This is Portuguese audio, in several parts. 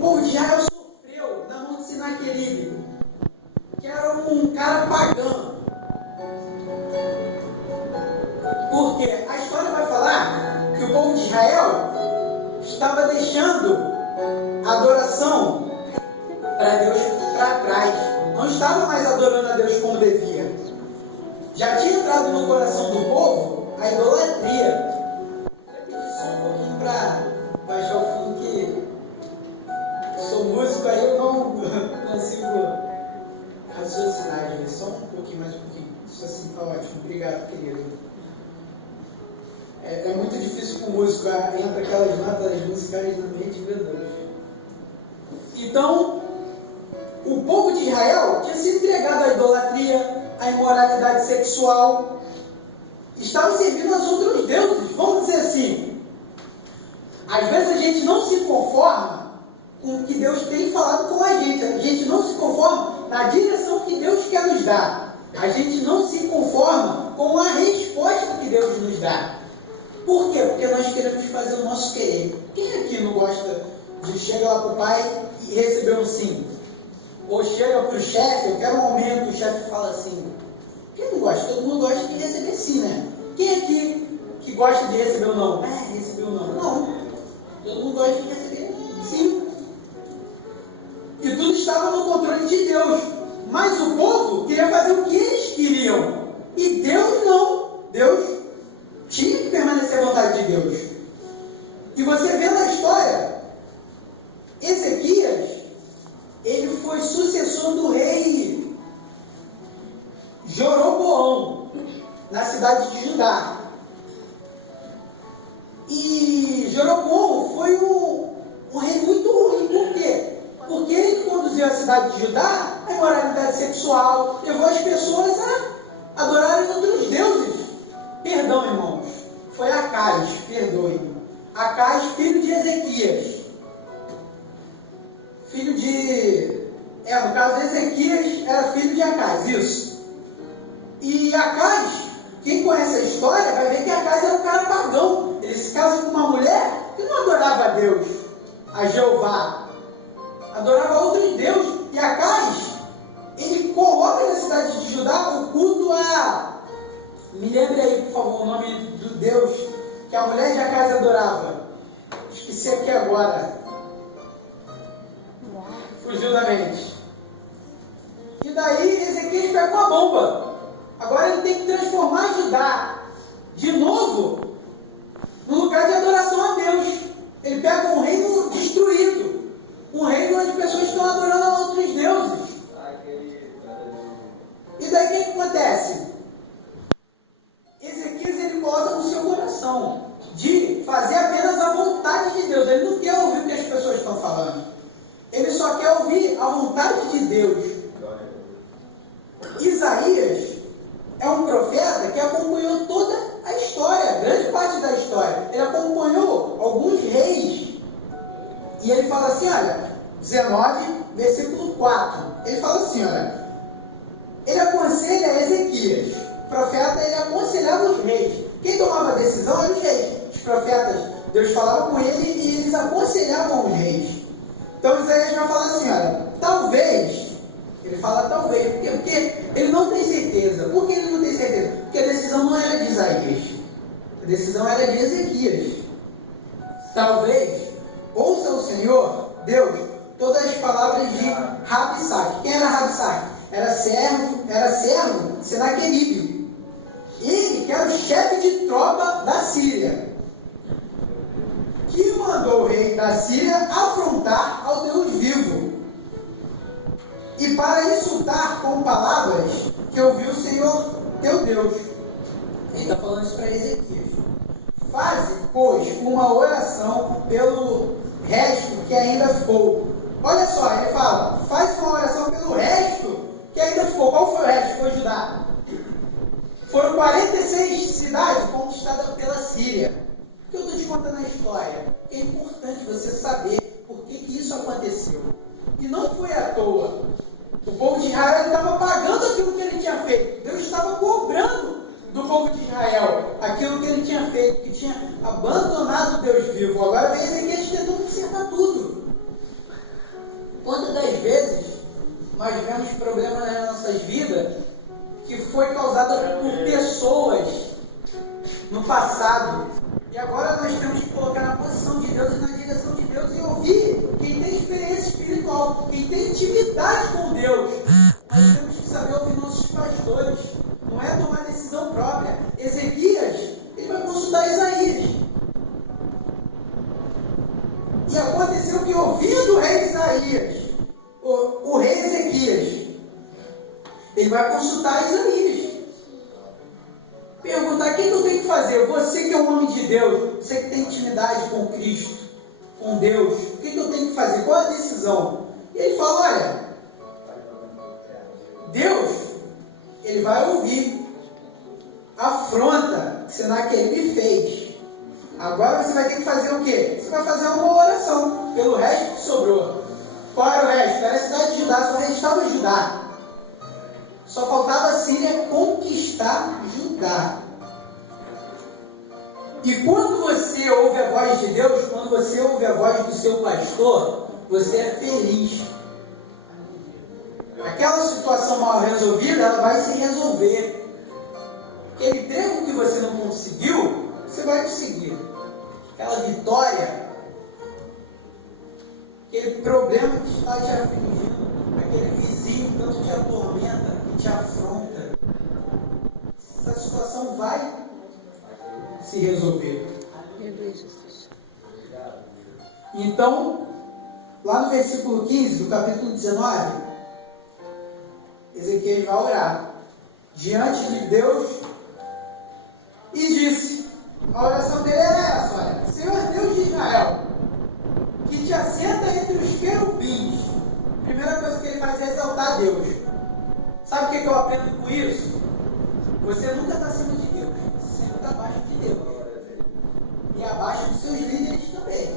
povo de Israel sofreu na mão de Senaqueribe, que era um cara pagão. Porque a história vai falar que o povo de Israel estava deixando a adoração para Deus para trás. Não estava mais adorando a Deus como devia. Já tinha entrado no coração do povo a idolatria. Eu pedi só um pouquinho para baixar o fundo, que sou músico, aí eu não consigo raciocinar às vezes. Só um pouquinho, mais um pouquinho. Isso assim está ótimo. Obrigado, querido. É muito difícil com o músico, entra aquelas notas musicais na mente, meu Deus. Então, o povo de Israel tinha se entregado à idolatria, à imoralidade sexual, estava servindo aos outros deuses. Vamos dizer assim, às vezes a gente não se conforma com o que Deus tem falado com a gente não se conforma na direção que Deus quer nos dar, a gente não se conforma com a resposta que Deus nos dá. Por quê? Porque nós queremos fazer o nosso querer. Quem aqui não gosta de chegar lá para o pai e receber um sim? Ou chega para o chefe, eu quero um aumento, o chefe fala assim. Quem não gosta? Todo mundo gosta de receber sim, né? Quem aqui que gosta de receber o não? Receber o não. Não. Todo mundo gosta de receber sim. E tudo estava no controle de Deus. Mas o povo queria fazer o que eles queriam. E Deus não. Deus tinha que permanecer à vontade de Deus. E você vê na história, Ezequias, ele foi sucessor do rei Jeroboão, na cidade de Judá. E Jeroboão foi um rei muito ruim. Por quê? Porque ele conduziu a cidade de Judá à imoralidade sexual, levou as pessoas a adorarem outros deuses. Perdão, irmãos, foi Acais, perdoe. Acais, filho de Ezequias. Filho de... no caso, Ezequias era filho de Acais, isso. E Acais, quem conhece a história, vai ver que Acais era um cara pagão. Ele se casa com uma mulher que não adorava a Deus, a Jeová. Adorava outros deuses. E Acais, ele coloca na cidade de Judá o culto a... Me lembre aí, por favor, o nome do Deus que a mulher de Acais adorava. Esqueci aqui agora. Fugiu da mente. E daí Ezequias pega uma bomba. Agora ele tem que transformar Judá de novo no lugar de adoração a Deus. Ele pega um reino destruído, um reino onde pessoas estão adorando a outros deuses. E daí o que acontece? Ezequias, ele coloca no seu coração de fazer apenas a vontade de Deus. Ele não quer ouvir o que as pessoas estão falando. Ele só quer ouvir a vontade de Deus. Isaías é um profeta que acompanhou toda a história, grande parte da história. Ele acompanhou alguns reis. E ele fala assim, olha, 19, versículo 4. Ele fala assim, olha, ele aconselha Ezequias. O profeta, ele aconselhava os reis. Quem tomava a decisão eram os reis. Os profetas, Deus falava com ele e eles aconselhavam os reis. Então Isaías vai falar assim, olha, talvez, ele fala talvez, porque ele não tem certeza. Por que ele não tem certeza? Porque a decisão não era de Isaías, a decisão era de Ezequias. Talvez, ouça o Senhor, Deus, todas as palavras de Rabsaque. Quem era Rabsaque? Era servo de Senaqueribe. Ele que era o chefe de tropa da Síria, que mandou o rei da Síria afrontar ao Deus vivo, e para insultar com palavras que ouviu o Senhor teu Deus. Ele está falando isso para Ezequias. Faze, pois, uma oração pelo resto que ainda ficou. Olha só, ele fala, faz uma oração pelo resto que ainda ficou. Qual foi o resto? Foi Judá. Foram 46 cidades conquistadas pela Síria. Por que eu estou te contando a história? É importante você saber por que isso aconteceu. E não foi à toa. O povo de Israel estava pagando aquilo que ele tinha feito. Deus estava cobrando do povo de Israel aquilo que ele tinha feito, que tinha abandonado o Deus vivo. Agora vem Ezequias tentando consertar tudo. nós vemos problemas nas nossas vidas que foi causada por pessoas no passado. E agora nós temos que colocar na posição de Deus e na direção de Deus e ouvir quem tem experiência espiritual, quem tem intimidade com Deus. Nós temos que saber ouvir nossos pastores. Não é tomar decisão própria. Ezequias, ele vai consultar Isaías. E aconteceu que, ouvindo o rei Isaías, o rei Ezequias, ele vai consultar Isaías. Perguntar: o que eu tenho que fazer? Você que é um homem de Deus, você que tem intimidade com Cristo, com Deus, o que eu tenho que fazer? Qual é a decisão? E ele fala: olha, Deus, ele vai ouvir a afronta que Senaqueribe me fez. Agora você vai ter que fazer o quê? Você vai fazer uma oração pelo resto que sobrou. Qual era o resto? Era a cidade de Judá, só restava Judá. Só faltava a Síria conquistar Judá. E quando você ouve a voz de Deus, quando você ouve a voz do seu pastor, você é feliz. Aquela situação mal resolvida, ela vai se resolver. Aquele emprego que você não conseguiu, você vai conseguir. Aquela vitória, aquele problema que está te afligindo, aquele vizinho que tanto te atormenta, que te afronta, essa situação vai se resolver. Então, lá no versículo 15 do capítulo 19, Ezequiel vai orar diante de Deus e disse, a oração dele era essa: olha, Senhor Deus de Israel, que te assenta entre os querubins. A primeira coisa que ele faz é exaltar Deus. Sabe o que eu aprendo com isso? Você nunca está acima de Deus, você sempre está abaixo de Deus. E abaixo dos seus líderes também.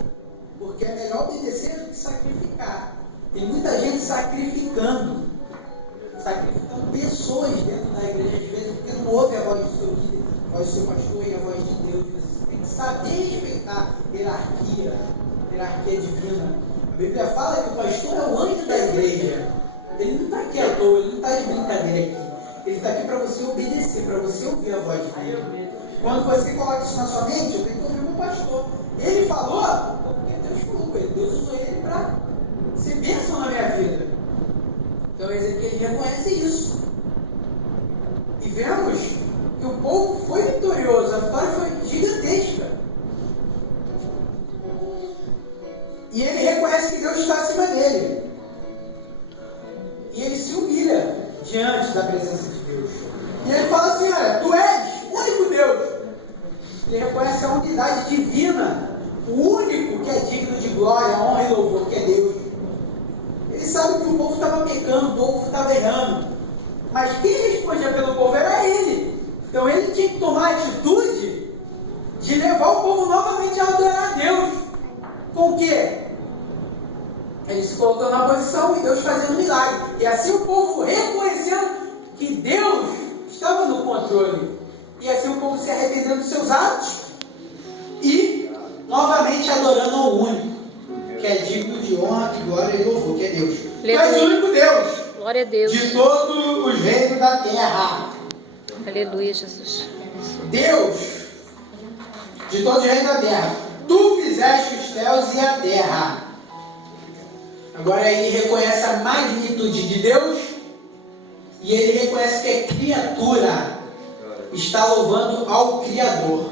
Porque é melhor obedecer do que sacrificar. Tem muita gente sacrificando pessoas dentro da igreja, às vezes, porque não ouve a voz do seu líder, a voz do seu pastor e a voz de Deus. Você tem que saber respeitar hierarquia divina. A Bíblia fala que o pastor é o anjo da igreja. Ele não está aqui à toa, ele não está de brincadeira aqui. Ele está aqui para você obedecer, para você ouvir a voz de Deus. Quando você coloca isso na sua mente, eu tenho que ouvir o meu pastor. Ele falou, porque Deus falou com ele. Deus usou ele para ser bênção na minha vida. Então Ezequiel reconhece isso. E vemos que o povo foi vitorioso, a vitória foi gigantesca. E ele reconhece que Deus está acima dele. E ele se humilha diante da presença de Deus. E ele fala assim: olha, tu és o único Deus. Ele reconhece a unidade divina, o único que é digno de glória, honra e louvor, que é Deus. Ele sabe que o povo estava pecando, o povo estava errando. Mas quem respondia pelo povo era ele. Então ele tinha que tomar a atitude de levar o povo novamente a adorar a Deus. Com o quê? Ele se colocou na posição e Deus fazendo milagre. E assim o povo reconhecendo que Deus estava no controle. E assim o povo se arrependendo dos seus atos e novamente adorando ao único, que é digno de honra, e glória e louvor, que é Deus. Mas o único Deus. Glória a Deus. De todos os reinos da terra. Aleluia, Jesus. Deus, de todos os reinos da terra. Tu fizeste os céus e a terra. Agora ele reconhece a magnitude de Deus e ele reconhece que a criatura está louvando ao Criador.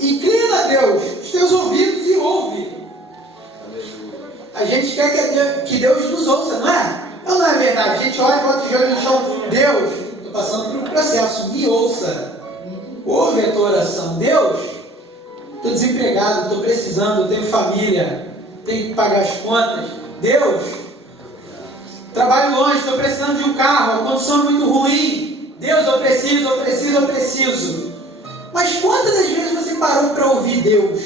Inclina, Deus, os teus ouvidos e ouve. A gente quer que Deus nos ouça, não é? Não é verdade. A gente olha e bota o joelho no chão. Deus, estou passando por um processo, me ouça. Ouve a tua oração. Deus, estou desempregado, estou precisando, tenho família, tenho que pagar as contas. Deus, trabalho longe, estou precisando de um carro, a condição é muito ruim. Deus, eu preciso. Mas quantas das vezes você parou para ouvir Deus?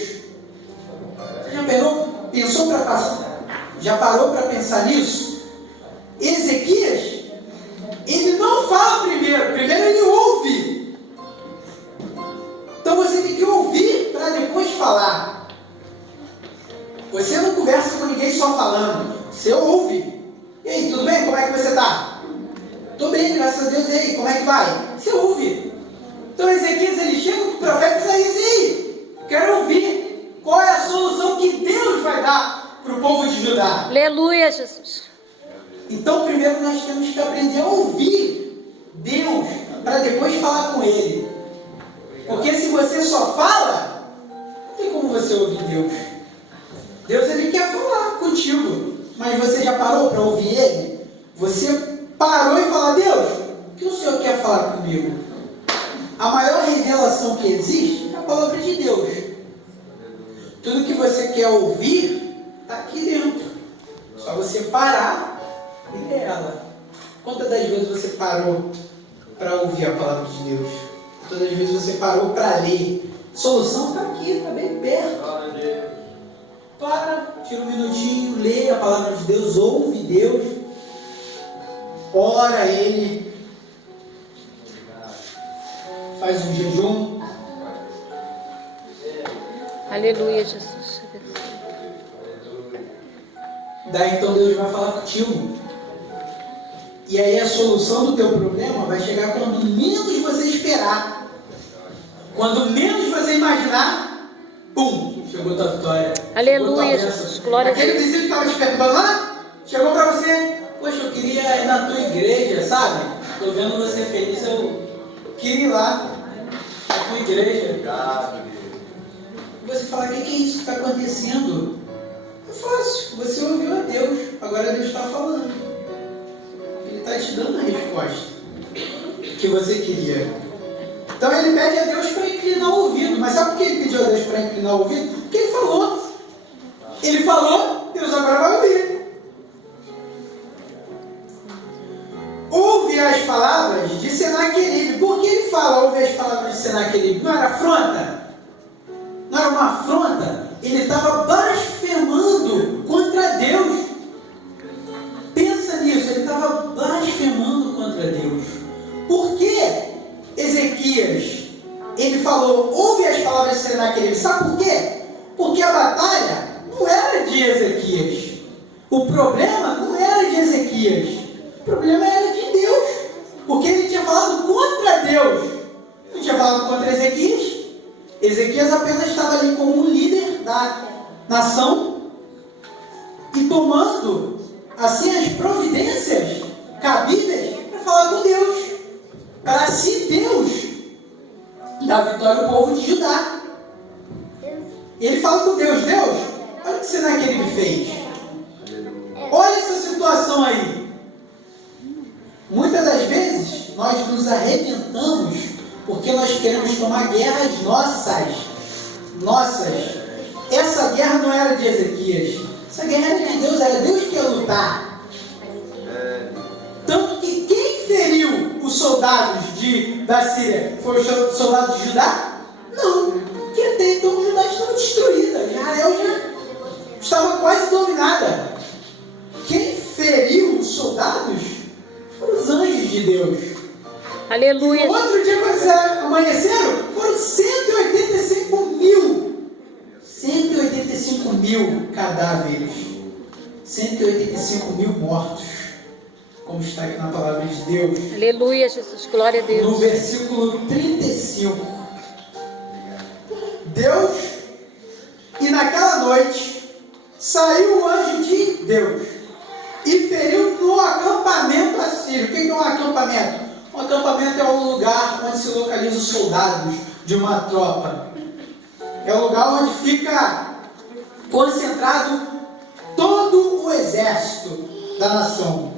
Você já parou para pensar nisso? Ezequias, ele não fala primeiro ele ouve. Então você tem que ouvir para depois falar. Você não conversa com ninguém só falando, você ouve. E Ei, tudo bem? Como é que você está? Estou bem, graças a Deus. Ei, como é que vai? Você ouve. Então Ezequias, ele chega para o profeta Isaías, ei, quero ouvir qual é a solução que Deus vai dar para o povo de Judá. Aleluia, Jesus. Então primeiro nós temos que aprender a ouvir Deus, para depois falar com Ele. Porque se você só fala, não tem como você ouvir Deus. Deus, ele quer falar contigo, mas você já parou para ouvir Ele? Você parou e falou, Deus, o que o Senhor quer falar comigo? A maior revelação que existe é a palavra de Deus. Tudo que você quer ouvir está aqui dentro. Só você parar e ler ela. Quantas das vezes você parou para ouvir a palavra de Deus? Quantas das vezes você parou para ler? A solução está aqui, está bem perto. Para, tira um minutinho, lê a palavra de Deus, ouve Deus, ora a Ele, faz um jejum. Aleluia, Jesus. Daí então Deus vai falar contigo. E aí a solução do teu problema vai chegar quando menos você esperar. Quando menos você imaginar, pum, chegou a tua vitória. Aleluia, Jesus. Glória a Aquele Deus. vizinho que estava te perturbando lá, chegou para você, poxa, eu queria ir na tua igreja, sabe? Estou vendo você feliz, eu queria ir lá, na tua igreja. E você fala, o que é isso que está acontecendo? É fácil, você ouviu a Deus, agora Deus está falando. Ele está te dando a resposta que você queria. Então ele pede a Deus para inclinar o ouvido. Mas sabe por que ele pediu a Deus para inclinar o ouvido? Porque ele falou. Ele falou, Deus agora vai ouvir. Ouve as palavras de Senaqueribe. Por que ele fala ouve as palavras de Senaqueribe? Não era afronta? Não era uma afronta? Ele estava blasfemando contra Deus. Pensa nisso, ele estava blasfemando contra Deus. Por que Ezequias, ele falou, ouve as palavras de Senaqueribe? Sabe por quê? Porque a batalha não era de Ezequias. O problema não era de Ezequias. O problema era de Deus. Porque ele tinha falado contra Deus. Não tinha falado contra Ezequias. Ezequias apenas estava ali como um líder da nação e tomando assim as providências cabíveis para falar com Deus. Para se Deus dar vitória ao povo de Judá. Ele fala com Deus, Deus, olha o que Senaqueribe fez. Olha essa situação aí. Muitas das vezes nós nos arrebentamos porque nós queremos tomar guerras nossas. Essa guerra não era de Ezequias. Essa guerra era de Deus, era Deus que ia lutar. Tanto que quem feriu os soldados da Síria foi os soldados de Judá? Não, porque até então Judá estava destruída, Israel já estava quase dominada. Quem feriu os soldados foram os anjos de Deus. Aleluia. E no outro dia, quando eles amanheceram, foram 185 mil. 185 mil cadáveres. 185 mil mortos. Como está aqui na palavra de Deus. Aleluia, Jesus. Glória a Deus. No versículo 35. Deus, e naquela noite, saiu o anjo de Deus e feriu no acampamento assírio. O que é um acampamento? Um acampamento é um lugar onde se localizam os soldados de uma tropa. É um lugar onde fica concentrado todo o exército da nação.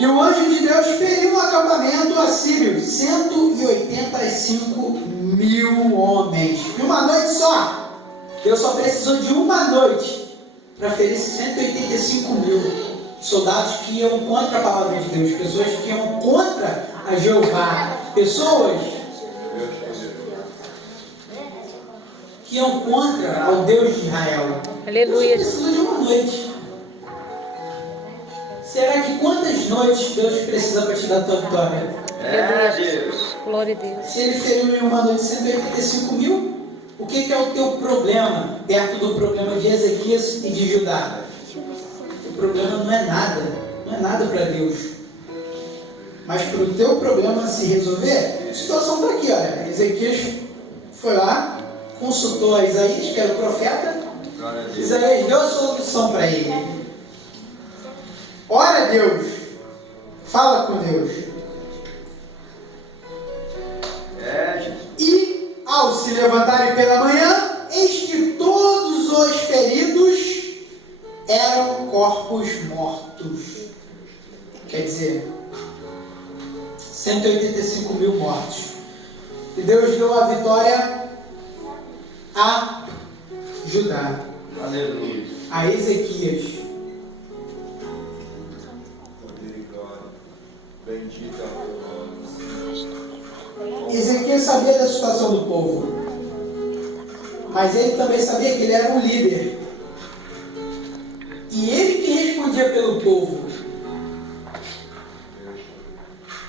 E o anjo de Deus feriu no acampamento assírio 185 mil homens. Em uma noite só. Deus só precisou de uma noite para ferir 185 mil soldados que iam contra a palavra de Deus. Pessoas que iam contra a Jeová. Pessoas que iam contra ao Deus de Israel. Aleluia. Deus precisou de uma noite. Será que quantas noites Deus precisa para te dar a tua vitória? Aleluia, Jesus. Glória a Deus. Se ele feriu em uma noite 185 mil, o que é o teu problema perto do problema de Ezequias e de Judá? O problema não é nada para Deus. Mas para o teu problema se resolver, a situação está aqui, olha. Ezequias foi lá, consultou a Isaías, que era o profeta. Isaías deu a solução para ele. Ora a Deus, fala com Deus. E ao se levantarem pela manhã, eis que todos os feridos eram corpos mortos. Quer dizer, 185 mil mortos. E Deus deu a vitória a Judá. Aleluia. A Ezequias. Bendita a Ezequias sabia da situação do povo, mas ele também sabia que ele era um líder. E ele que respondia pelo povo.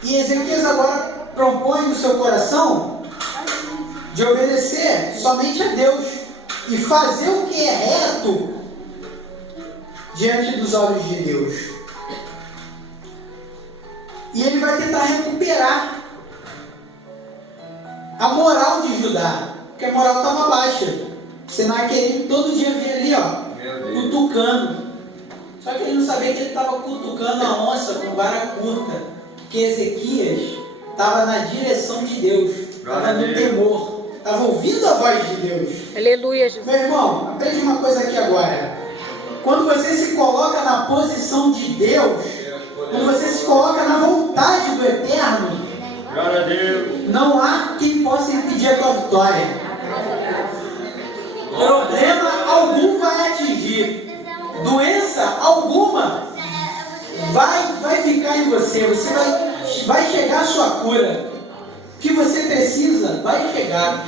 E Ezequias agora propõe no seu coração de obedecer somente a Deus e fazer o que é reto diante dos olhos de Deus. E ele vai tentar recuperar a moral de Judá, porque a moral estava baixa. Senaqueribe todo dia vinha ali, ó, cutucando. Só que ele não sabia que ele estava cutucando a onça com vara curta, porque Ezequias estava na direção de Deus, estava no temor, estava ouvindo a voz de Deus. Aleluia, Jesus. Meu irmão, aprende uma coisa aqui agora. Quando você se coloca na posição de Deus, quando você se coloca na vontade do Eterno, glória a Deus. não há quem possa impedir a tua vitória. Problema algum vai atingir. Doença alguma vai ficar em você. Você vai chegar a sua cura. O que você precisa vai chegar.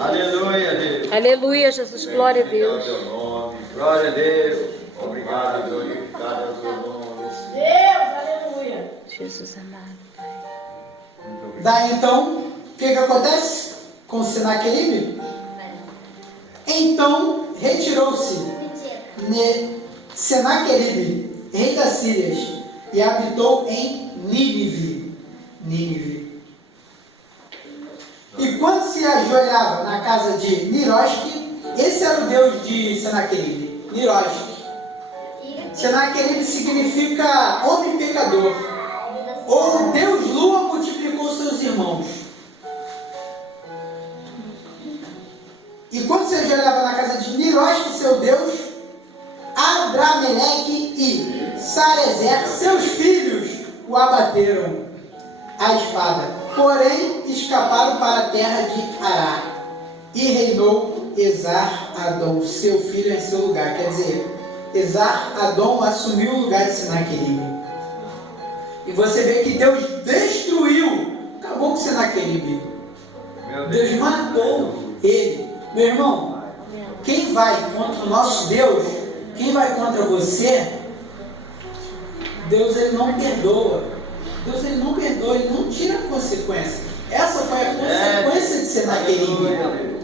Aleluia, Deus. Aleluia, Jesus. Glória a Bendito é o Deus. teu nome. Glória a Deus. Obrigado, glorificado é o teu nome. Jesus amado, Pai. Muito obrigado. Daí então, o que acontece com Senaqueribe? Então retirou-se Senaqueribe, rei da Síria, e habitou em Nínive. E quando se ajoelhava na casa de Niroshque, esse era o deus de Senaqueribe, Niroshque. Senaqueribe significa homem pecador, ou Deus Lua multiplicou seus irmãos. E quando se ajoelhava na casa de Niroshque, seu deus, Adrameleque e Sarezer, seus filhos, o abateram à espada. Porém, escaparam para a terra de Ará. E reinou Esar-Adom, seu filho, em seu lugar. Quer dizer, Esar-Adom assumiu o lugar de Senaqueribe. E você vê que Deus destruiu, acabou com Senaqueribe. Deus matou ele. Meu irmão, quem vai contra o nosso Deus, quem vai contra você, Deus ele não perdoa. Deus ele não perdoa, ele não tira a consequência. Essa foi a consequência de Senaqueribe.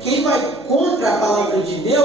Quem vai contra a palavra de Deus,